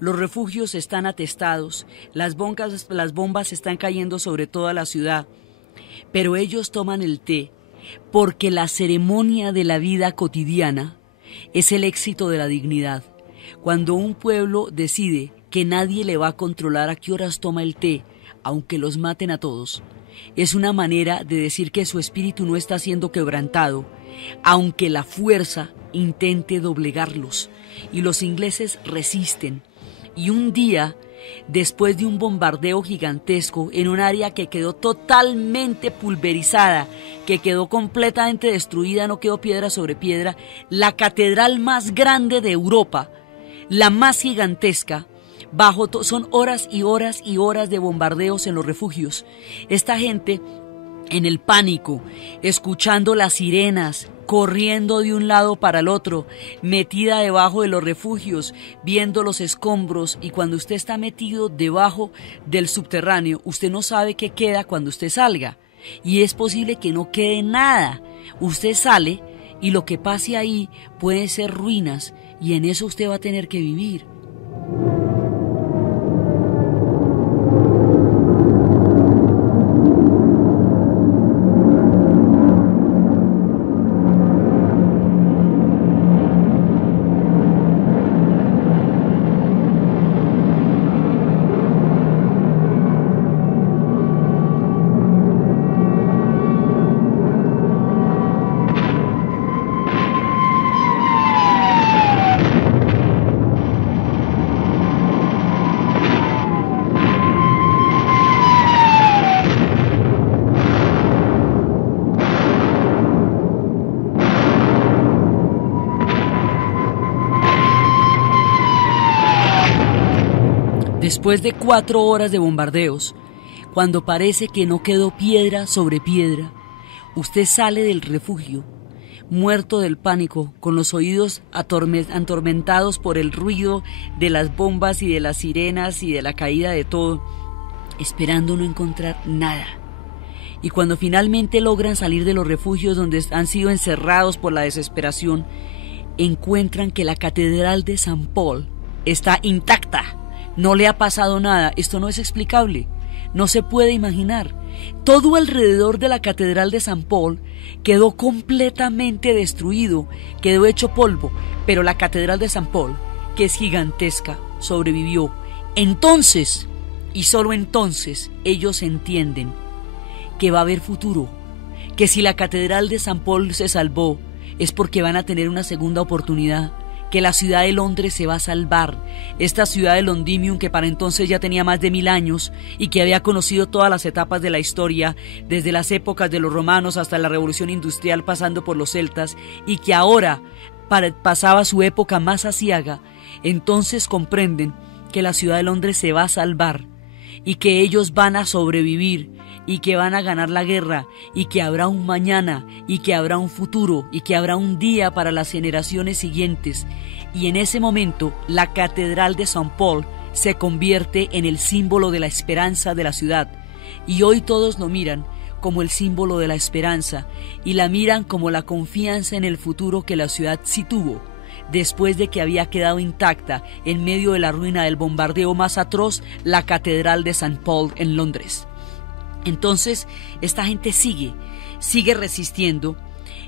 Los refugios están atestados, las bombas están cayendo sobre toda la ciudad, pero ellos toman el té porque la ceremonia de la vida cotidiana es el éxito de la dignidad. Cuando un pueblo decide que nadie le va a controlar a qué horas toma el té, aunque los maten a todos, es una manera de decir que su espíritu no está siendo quebrantado, aunque la fuerza intente doblegarlos. Y los ingleses resisten. Y un día, después de un bombardeo gigantesco en un área que quedó totalmente pulverizada, que quedó completamente destruida, no quedó piedra sobre piedra, la catedral más grande de Europa, la más gigantesca, son horas y horas y horas de bombardeos en los refugios. Esta gente, en el pánico, escuchando las sirenas, corriendo de un lado para el otro, metida debajo de los refugios, viendo los escombros. Y cuando usted está metido debajo del subterráneo, usted no sabe qué queda cuando usted salga, y es posible que no quede nada. Usted sale y lo que pase ahí puede ser ruinas, y en eso usted va a tener que vivir. Después de 4 horas de bombardeos, cuando parece que no quedó piedra sobre piedra, usted sale del refugio, muerto del pánico, con los oídos atormentados por el ruido de las bombas y de las sirenas y de la caída de todo, esperando no encontrar nada. Y cuando finalmente logran salir de los refugios donde han sido encerrados por la desesperación, encuentran que la catedral de San Paul está intacta. No le ha pasado nada. Esto no es explicable, no se puede imaginar. Todo alrededor de la catedral de San Paul quedó completamente destruido, quedó hecho polvo, pero la catedral de San Paul, que es gigantesca, sobrevivió. Entonces, y solo entonces, ellos entienden que va a haber futuro, que si la catedral de San Paul se salvó, es porque van a tener una segunda oportunidad, que la ciudad de Londres se va a salvar, esta ciudad de Londinium que para entonces ya tenía más de 1000 años y que había conocido todas las etapas de la historia, desde las épocas de los romanos hasta la revolución industrial pasando por los celtas, y que ahora pasaba su época más aciaga. Entonces comprenden que la ciudad de Londres se va a salvar, y que ellos van a sobrevivir y que van a ganar la guerra y que habrá un mañana y que habrá un futuro y que habrá un día para las generaciones siguientes. Y en ese momento la Catedral de Saint Paul se convierte en el símbolo de la esperanza de la ciudad, y hoy todos lo miran como el símbolo de la esperanza y la miran como la confianza en el futuro que la ciudad sí tuvo, después de que había quedado intacta en medio de la ruina del bombardeo más atroz, la Catedral de Saint Paul en Londres. Entonces esta gente sigue resistiendo.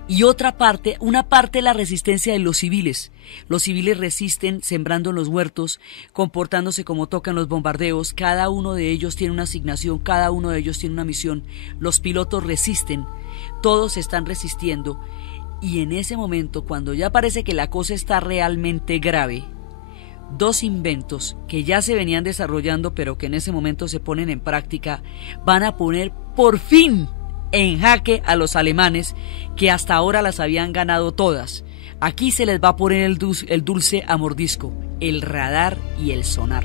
Y una parte de la resistencia de los civiles. Los civiles resisten sembrando en los huertos, comportándose como tocan los bombardeos. Cada uno de ellos tiene una asignación, cada uno de ellos tiene una misión. Los pilotos resisten, todos están resistiendo. Y en ese momento, cuando ya parece que la cosa está realmente grave, dos inventos que ya se venían desarrollando, pero que en ese momento se ponen en práctica, van a poner por fin en jaque a los alemanes, que hasta ahora las habían ganado todas. Aquí se les va a poner el dulce a mordisco, el radar y el sonar.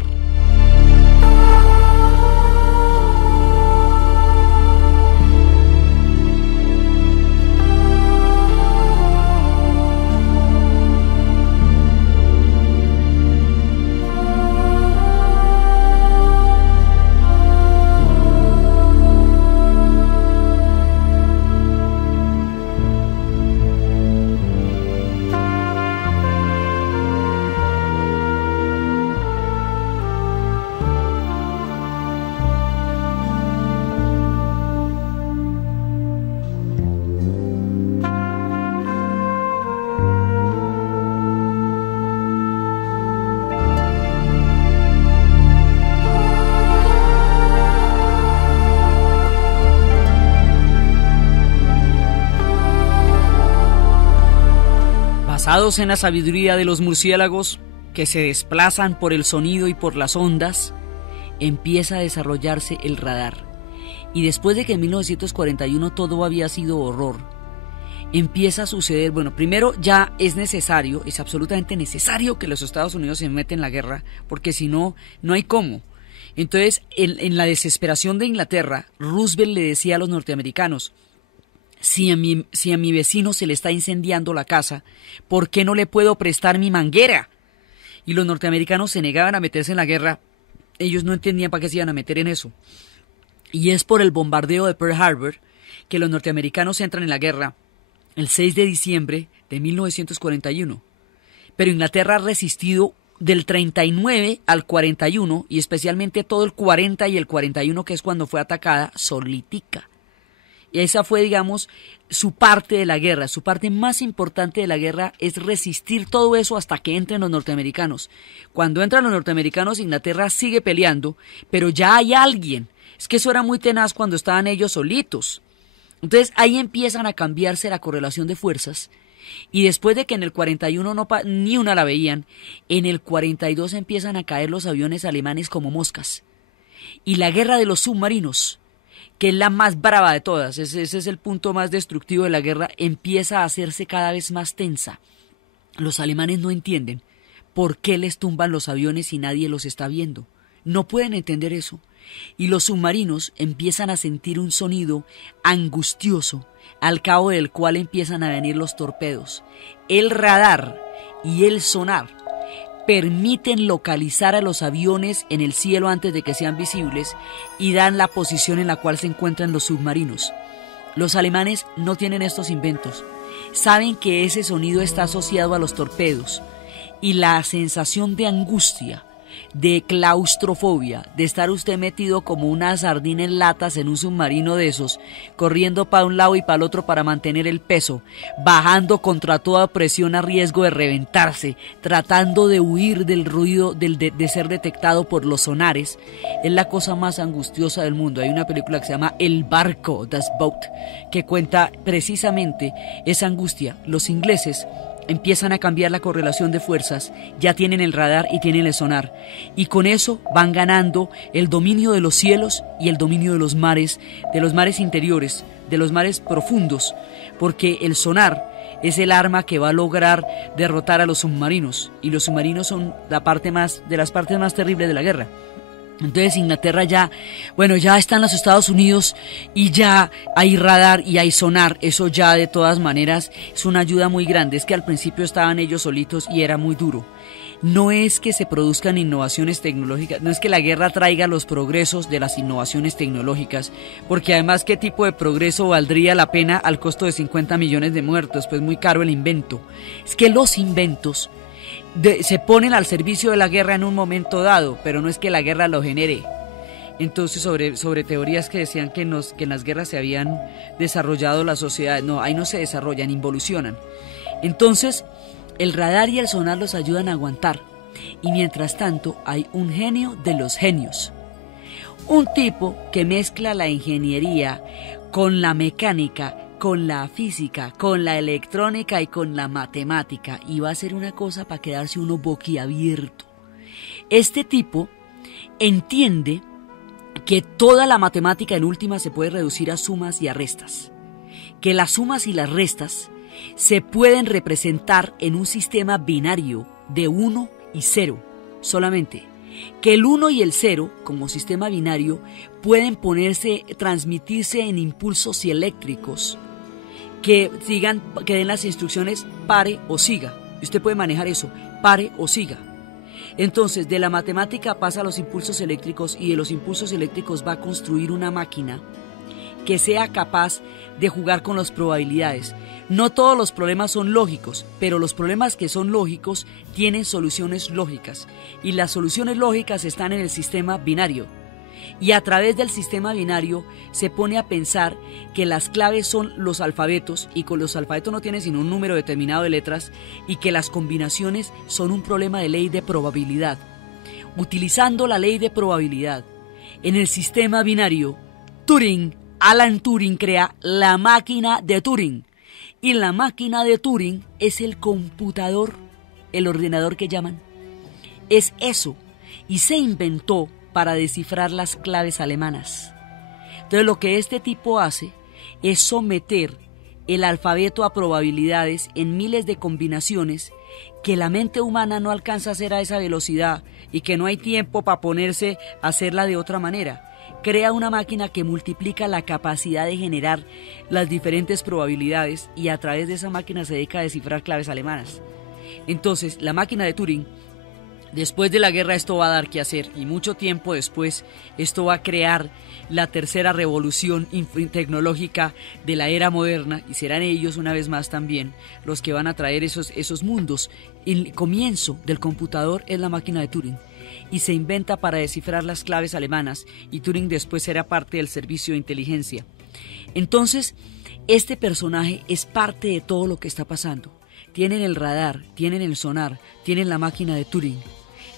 Basados en la sabiduría de los murciélagos que se desplazan por el sonido y por las ondas, empieza a desarrollarse el radar. Y después de que en 1941 todo había sido horror, empieza a suceder, primero ya es absolutamente necesario que los Estados Unidos se metan en la guerra, porque si no, no hay cómo. Entonces, en la desesperación de Inglaterra, Roosevelt le decía a los norteamericanos: si a mi vecino se le está incendiando la casa, ¿por qué no le puedo prestar mi manguera? Y los norteamericanos se negaban a meterse en la guerra. Ellos no entendían para qué se iban a meter en eso. Y es por el bombardeo de Pearl Harbor que los norteamericanos entran en la guerra el 6 de diciembre de 1941. Pero Inglaterra ha resistido del 39 al 41, y especialmente todo el 40 y el 41, que es cuando fue atacada, solitica. Y esa fue, digamos, su parte de la guerra. Su parte más importante de la guerra es resistir todo eso hasta que entren los norteamericanos. Cuando entran los norteamericanos, Inglaterra sigue peleando, pero ya hay alguien. Es que eso era muy tenaz cuando estaban ellos solitos. Entonces ahí empiezan a cambiarse la correlación de fuerzas. Y después de que en el 41 ni una la veían, en el 42 empiezan a caer los aviones alemanes como moscas. Y la guerra de los submarinos, que es la más brava de todas, ese es el punto más destructivo de la guerra, empieza a hacerse cada vez más tensa. Los alemanes no entienden por qué les tumban los aviones y nadie los está viendo. No pueden entender eso. Y los submarinos empiezan a sentir un sonido angustioso, al cabo del cual empiezan a venir los torpedos. El radar y el sonar permiten localizar a los aviones en el cielo antes de que sean visibles y dan la posición en la cual se encuentran los submarinos. Los alemanes no tienen estos inventos. Saben que ese sonido está asociado a los torpedos, y la sensación de angustia, de claustrofobia, de estar usted metido como una sardina en latas en un submarino de esos, corriendo para un lado y para el otro para mantener el peso, bajando contra toda presión a riesgo de reventarse, tratando de huir del ruido de ser detectado por los sonares, es la cosa más angustiosa del mundo. Hay una película que se llama El barco, Das Boat, que cuenta precisamente esa angustia. Los ingleses empiezan a cambiar la correlación de fuerzas, ya tienen el radar y tienen el sonar, y con eso van ganando el dominio de los cielos y el dominio de los mares interiores, de los mares profundos, porque el sonar es el arma que va a lograr derrotar a los submarinos, y los submarinos son de las partes más terribles de la guerra. Entonces Inglaterra ya están los Estados Unidos y ya hay radar y hay sonar. Eso ya de todas maneras es una ayuda muy grande. Es que al principio estaban ellos solitos y era muy duro. No es que se produzcan innovaciones tecnológicas, no es que la guerra traiga los progresos de las innovaciones tecnológicas, porque además ¿qué tipo de progreso valdría la pena al costo de 50 millones de muertos? Pues muy caro el invento. Es que los inventos se ponen al servicio de la guerra en un momento dado, pero no es que la guerra lo genere. Entonces sobre teorías que decían que en las guerras se habían desarrollado las sociedades, no, ahí no se desarrollan, involucionan. Entonces el radar y el sonar los ayudan a aguantar, y mientras tanto hay un genio de los genios, un tipo que mezcla la ingeniería con la mecánica, con la física, con la electrónica y con la matemática, y va a ser una cosa para quedarse uno boquiabierto. Este tipo entiende que toda la matemática en última se puede reducir a sumas y a restas, que las sumas y las restas se pueden representar en un sistema binario de 1 y 0 solamente, que el 1 y el 0 como sistema binario pueden transmitirse en impulsos eléctricos que den las instrucciones pare o siga, y usted puede manejar eso, pare o siga. Entonces de la matemática pasa a los impulsos eléctricos, y de los impulsos eléctricos va a construir una máquina que sea capaz de jugar con las probabilidades. No todos los problemas son lógicos, pero los problemas que son lógicos tienen soluciones lógicas, y las soluciones lógicas están en el sistema binario. Y a través del sistema binario se pone a pensar que las claves son los alfabetos, y con los alfabetos no tiene sino un número determinado de letras, y que las combinaciones son un problema de ley de probabilidad. Utilizando la ley de probabilidad en el sistema binario, Alan Turing crea la máquina de Turing. Y la máquina de Turing es el computador, el ordenador que llaman. Es eso. Y se inventó para descifrar las claves alemanas. Entonces lo que este tipo hace es someter el alfabeto a probabilidades en miles de combinaciones que la mente humana no alcanza a hacer a esa velocidad, y que no hay tiempo para ponerse a hacerla de otra manera. Crea una máquina que multiplica la capacidad de generar las diferentes probabilidades, y a través de esa máquina se dedica a descifrar claves alemanas. Entonces, la máquina de Turing, después de la guerra esto va a dar que hacer, y mucho tiempo después esto va a crear la tercera revolución tecnológica de la era moderna, y serán ellos una vez más también los que van a traer esos mundos. El comienzo del computador es la máquina de Turing, y se inventa para descifrar las claves alemanas, y Turing después será parte del servicio de inteligencia. Entonces, este personaje es parte de todo lo que está pasando. Tienen el radar, tienen el sonar, tienen la máquina de Turing,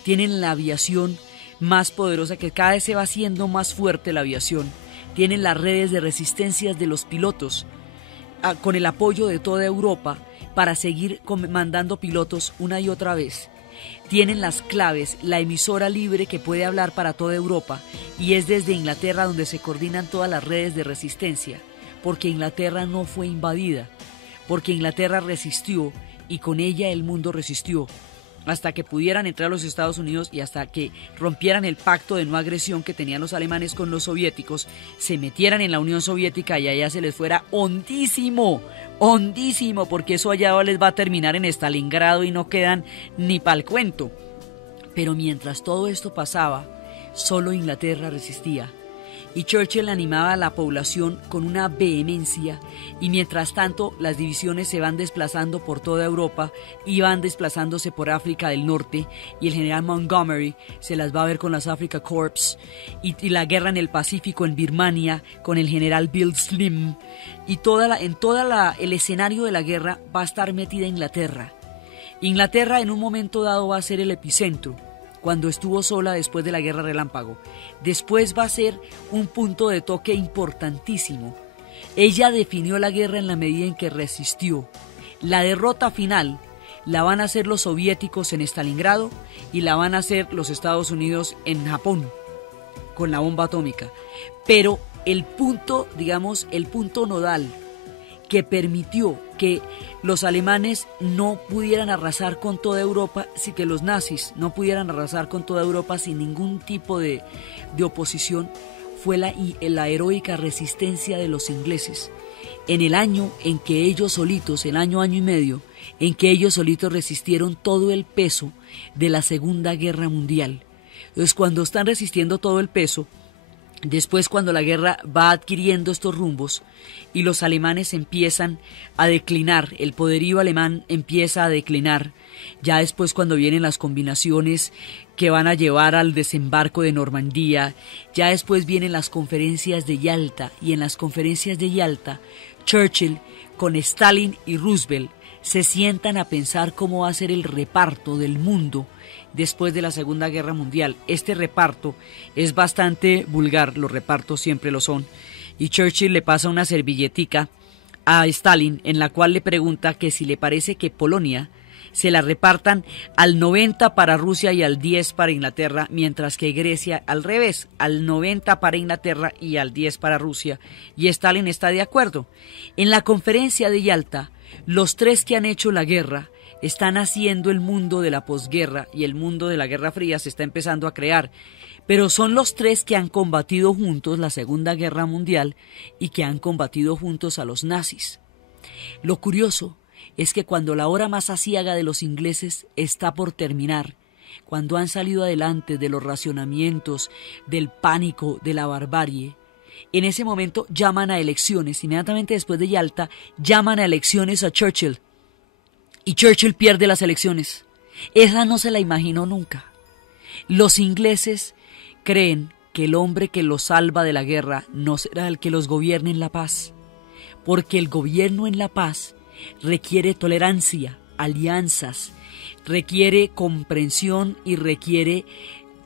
tienen la aviación más poderosa, que cada vez se va haciendo más fuerte la aviación, tienen las redes de resistencias de los pilotos, con el apoyo de toda Europa para seguir mandando pilotos una y otra vez. Tienen las claves, la emisora libre que puede hablar para toda Europa, y es desde Inglaterra donde se coordinan todas las redes de resistencia, porque Inglaterra no fue invadida, porque Inglaterra resistió, y con ella el mundo resistió, hasta que pudieran entrar a los Estados Unidos, y hasta que rompieran el pacto de no agresión que tenían los alemanes con los soviéticos, se metieran en la Unión Soviética y allá se les fuera hondísimo, porque eso allá les va a terminar en Stalingrado y no quedan ni pa'l cuento. Pero mientras todo esto pasaba, solo Inglaterra resistía. Y Churchill animaba a la población con una vehemencia, y mientras tanto las divisiones se van desplazando por toda Europa y van desplazándose por África del Norte, y el general Montgomery se las va a ver con las Africa Corps, y la guerra en el Pacífico, en Birmania, con el general Bill Slim, y el escenario de la guerra va a estar metida Inglaterra. Inglaterra en un momento dado va a ser el epicentro, cuando estuvo sola después de la guerra relámpago. Después va a ser un punto de toque importantísimo. Ella definió la guerra en la medida en que resistió. La derrota final la van a hacer los soviéticos en Stalingrado, y la van a hacer los Estados Unidos en Japón con la bomba atómica. Pero el punto nodal que permitió que los alemanes no pudieran arrasar con toda Europa, sí, que los nazis no pudieran arrasar con toda Europa sin ningún tipo de oposición, fue la heroica resistencia de los ingleses. En el año en que ellos solitos, el año y medio, en que ellos solitos resistieron todo el peso de la Segunda Guerra Mundial. Entonces, cuando están resistiendo todo el peso, después cuando la guerra va adquiriendo estos rumbos y los alemanes empiezan a declinar, el poderío alemán empieza a declinar, ya después cuando vienen las combinaciones que van a llevar al desembarco de Normandía, ya después vienen las conferencias de Yalta, y en las conferencias de Yalta, Churchill con Stalin y Roosevelt se sientan a pensar cómo va a ser el reparto del mundo después de la Segunda Guerra Mundial. Este reparto es bastante vulgar, los repartos siempre lo son, y Churchill le pasa una servilletica a Stalin en la cual le pregunta que si le parece que Polonia se la repartan al 90 para Rusia y al 10 para Inglaterra, mientras que Grecia al revés, al 90 para Inglaterra y al 10 para Rusia, y Stalin está de acuerdo. En la conferencia de Yalta, los tres que han hecho la guerra están haciendo el mundo de la posguerra, y el mundo de la Guerra Fría se está empezando a crear, pero son los tres que han combatido juntos la Segunda Guerra Mundial y que han combatido juntos a los nazis. Lo curioso es que cuando la hora más aciaga de los ingleses está por terminar, cuando han salido adelante de los racionamientos, del pánico, de la barbarie, en ese momento llaman a elecciones. Inmediatamente después de Yalta, llaman a elecciones a Churchill, y Churchill pierde las elecciones. Esa no se la imaginó nunca. Los ingleses creen que el hombre que los salva de la guerra no será el que los gobierne en la paz, porque el gobierno en la paz requiere tolerancia, alianzas, requiere comprensión y requiere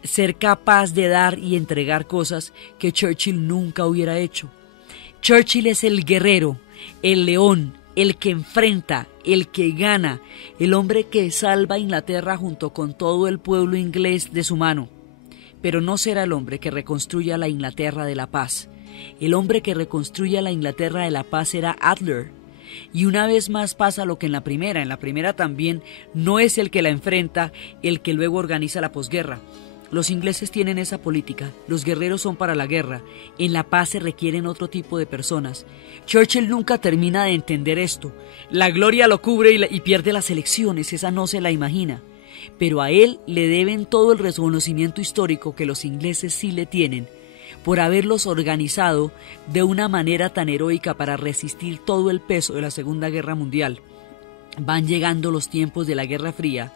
ser capaz de dar y entregar cosas que Churchill nunca hubiera hecho. Churchill es el guerrero, el león, el que enfrenta, el que gana, el hombre que salva a Inglaterra junto con todo el pueblo inglés de su mano. Pero no será el hombre que reconstruya la Inglaterra de la paz. El hombre que reconstruya la Inglaterra de la paz será Adler. Y una vez más pasa lo que en la primera también no es el que la enfrenta el que luego organiza la posguerra. Los ingleses tienen esa política, los guerreros son para la guerra, en la paz se requieren otro tipo de personas. Churchill nunca termina de entender esto, la gloria lo cubre y pierde las elecciones, esa no se la imagina. Pero a él le deben todo el reconocimiento histórico que los ingleses sí le tienen, por haberlos organizado de una manera tan heroica para resistir todo el peso de la Segunda Guerra Mundial. Van llegando los tiempos de la Guerra Fría,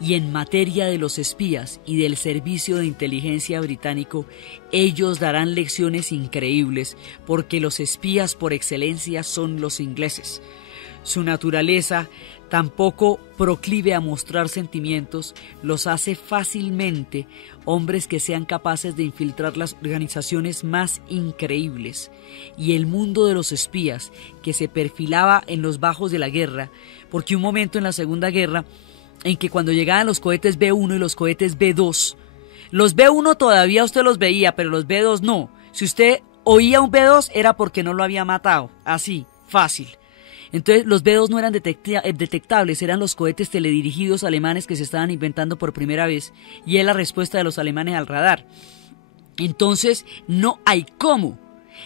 y en materia de los espías y del servicio de inteligencia británico, ellos darán lecciones increíbles, porque los espías por excelencia son los ingleses. Su naturaleza, tampoco proclive a mostrar sentimientos, los hace fácilmente hombres que sean capaces de infiltrar las organizaciones más increíbles. Y el mundo de los espías, que se perfilaba en los bajos de la guerra, porque un momento en la Segunda Guerra en que cuando llegaban los cohetes B-1 y los cohetes B-2, los B-1 todavía usted los veía, pero los B-2 no. Si usted oía un B-2 era porque no lo había matado, así, fácil. Entonces los B-2 no eran detectables, eran los cohetes teledirigidos alemanes que se estaban inventando por primera vez, y es la respuesta de los alemanes al radar. Entonces no hay cómo.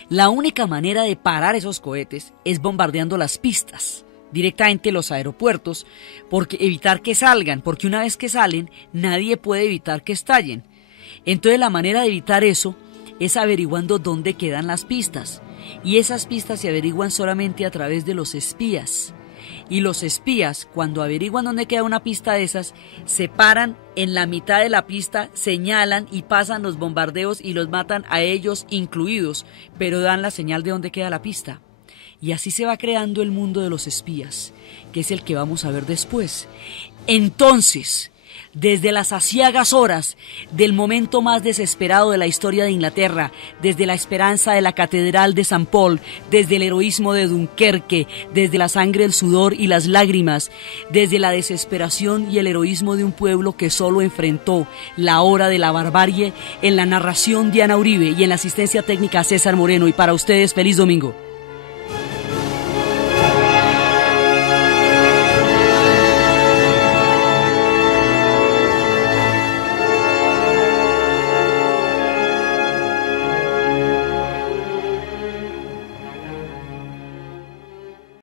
La única manera de parar esos cohetes es bombardeando las pistas, directamente los aeropuertos, porque evitar que salgan, porque una vez que salen nadie puede evitar que estallen. Entonces la manera de evitar eso es averiguando dónde quedan las pistas, y esas pistas se averiguan solamente a través de los espías. Y los espías, cuando averiguan dónde queda una pista de esas, se paran en la mitad de la pista, señalan y pasan los bombardeos y los matan a ellos incluidos, pero dan la señal de dónde queda la pista. Y así se va creando el mundo de los espías, que es el que vamos a ver después. Entonces, desde las aciagas horas del momento más desesperado de la historia de Inglaterra, desde la esperanza de la Catedral de San Paul, desde el heroísmo de Dunkerque, desde la sangre, el sudor y las lágrimas, desde la desesperación y el heroísmo de un pueblo que solo enfrentó la hora de la barbarie, en la narración Diana Uribe y en la asistencia técnica César Moreno. Y para ustedes, feliz domingo.